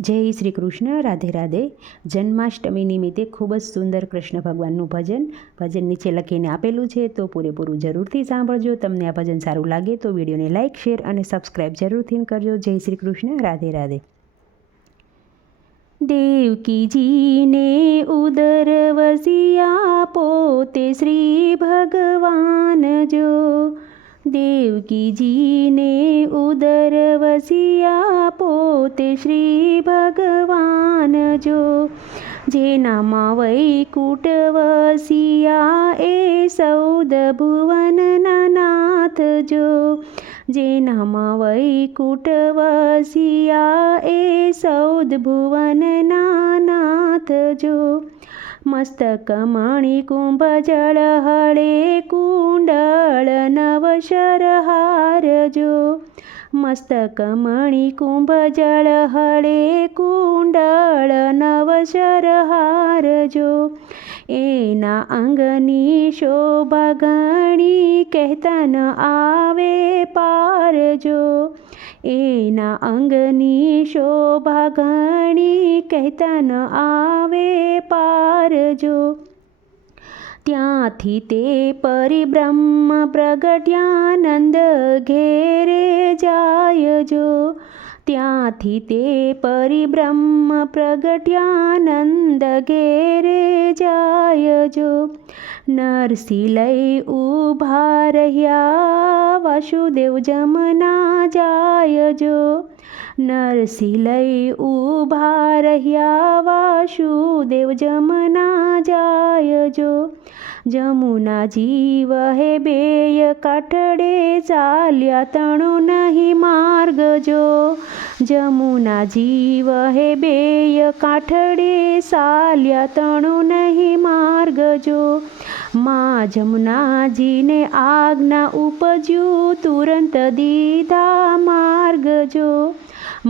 જય શ્રી કૃષ્ણ. રાધે રાધે. જન્માષ્ટમી નિમિત્તે ખૂબ જ સુંદર કૃષ્ણ ભગવાનનું ભજન નીચે લખીને આપેલું છે, તો પૂરેપૂરું જરૂરથી સાંભળજો. તમને આ ભજન સારું લાગે તો વિડીયોને લાઇક, શેર અને સબસ્ક્રાઈબ જરૂરથી કરજો. જય શ્રી કૃષ્ણ. રાધે રાધે. દેવકીજીને ઉદર વસિયા પોતે શ્રી ભગવાન જો. દેવકીજીને ઉદર વસિયા પોતે શ્રી ભગવાન જો. જેનામાં વૈકુટ વસિયા એ સૌદ ભુવનના નાથ જો. જેનામાં વૈકુટ વસિયા એ સૌદ ભુવનના નાથ જો. મસ્તક મણિ કુંભ જળ હળે કુંડળ નવશર હાર જો. મસ્તક મણિ કુંભ જળ હળે કુંડળ નવશર હાર જો. એના અંગની શોભા ઘણી કહેતા ન આવે પાર જો. એના અંગની શોભા ઘણી કહેતા ન આવે પાર જો. ત્યાંથી તે પરિબ્રહ્મ પ્રગટ્યાનંદ ઘેરે જાય જો. ત્યાંથી તે પરિબ્રહ્મ પ્રગટ્યાનંદ ઘેરે જાય જો. નરસિંહ લઈ ઊભા રહ્યા વાસુદેવ જમના જાય જો. નરસિંહ લઈ ઊભા રહ્યા વાસુદેવ જમના જાય જો. જમુનાજી વહે બેય કાંઠડે ચાલ્યા તણો નહીં માર્ગ જો. જમુનાજી વહે બેય કાંઠડે ચાલ્યા તણો નહીં માર્ગ જો. મા જમુનાજીને આજ્ઞા ઉપજ્યું તુરંત દીધા માર્ગ જો.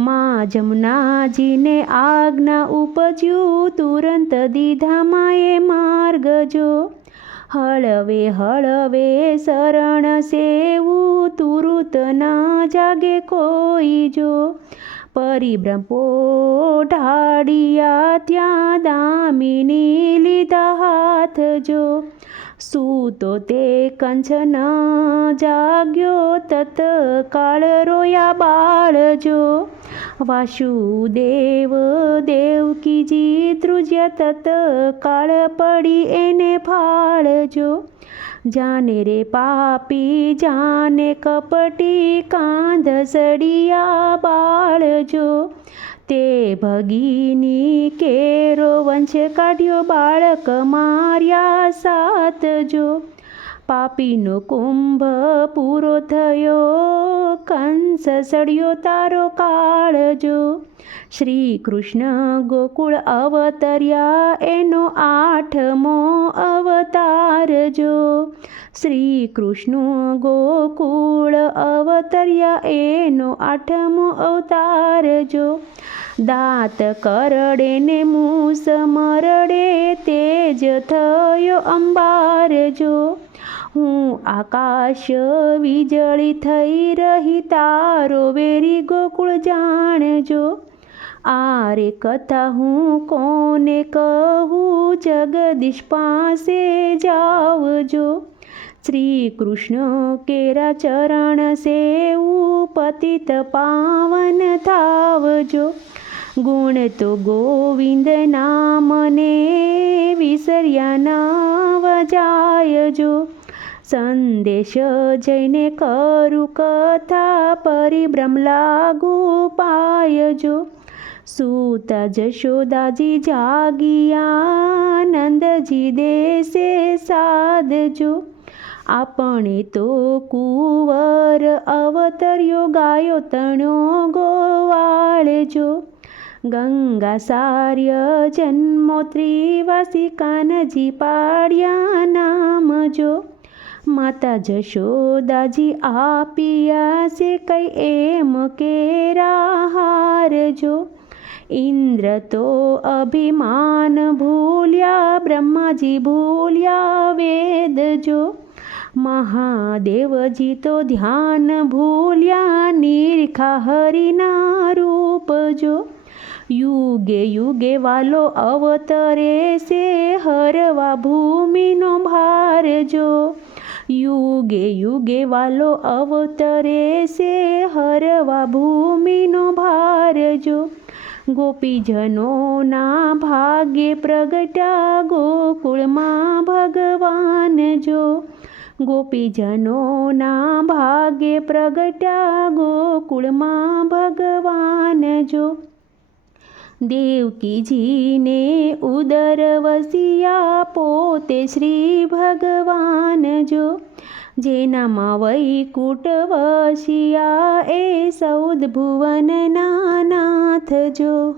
મા જમુનાજીને આજ્ઞા ઉપજ્યું તુરંત દીધા માએ માર્ગ જો. હળવે હળવે શરણ સેવું તુરુત ન જાગે કોઈ જો. પરિબ્રહ્મ ઢાળિયા ત્યાં દામિની લીધા હાથ જો. સૂતો તે કંસ ન જાગ્યો તત્કાળ રોયા બાળ જો. વાસુદેવ દેવકીજી ધ્રુજ્યા તત્કાળ પડી એને ફાળ જો. જાને રે પાપી જાને કપટી કાંધ સડિયા બાળ જો. તે ભગીની કેરો વંશ કાઢ્યો બાળક માર્યા સાત જો. પાપીનો કુંભ પૂરો થયો કંસ સળ્યો તારો કાળ જો. શ્રી કૃષ્ણ ગોકુળ અવતર્યા એનો 8મો અવતાર જો. શ્રી કૃષ્ણ ગોકુળ અવતર્યા એનો 8મો અવતાર જો. દાંત કરડે ને મૂસ મરડે તેજ થયો અંબાર જો. હું આકાશ વીજળી થઈ રહી તારો વેરી ગોકુળ જાણજો. આ રે કથા હું કોને કહું જગદીશ પાસે જાવજો. શ્રી કૃષ્ણ કેરા ચરણ સેવું પતિત પાવન થાવજો. ગુણ તો ગોવિંદ નામને વિસર્યા ના વજાયજો. સંદેશ જઈને કરું કથા પરિબ્રહ્મ લાગુ પાયજો. સૂતા જશોદાજી જાગિયા નંદજી દેશે સાધજો. આપણે તો કુંવર અવતર્યો ગાયો તણ્યો ગોવાળજો. ગંગા સાર્ય જન્મોત્રી વાસી કાનજી પાડ્યા નામ જો. માતા જશોદાજી આપિયા છે કઈ એમ કેરા હારજો. ઇન્દ્ર તો અભિમાન ભૂલ્યા બ્રહ્માજી ભૂલ્યા વેદ જો. મહાદેવજી તો ધ્યાન ભૂલ્યા નિરખા હરિના રૂપ જો. યુગે યુગે વાલો અવતરે છે હરવા ભૂમિનો ભાર જો. યુગે યુગે વાલો અવતરે છે હરવા ભૂમિનો ભાર જો. ગોપીજનોના ભાગ્યે પ્રગટ્યા ગોકુળમાં ભગવાન જો. ગોપીજનોના ભાગ્યે પ્રગટ્યા ગોકુળમાં ભગવાન જો. દેવકીજીને ઉદર વસિયા પોતે શ્રી ભગવાન જો. જેનામાં વૈકુટ વસિયા એ 14 ભુવનના નાથ જો.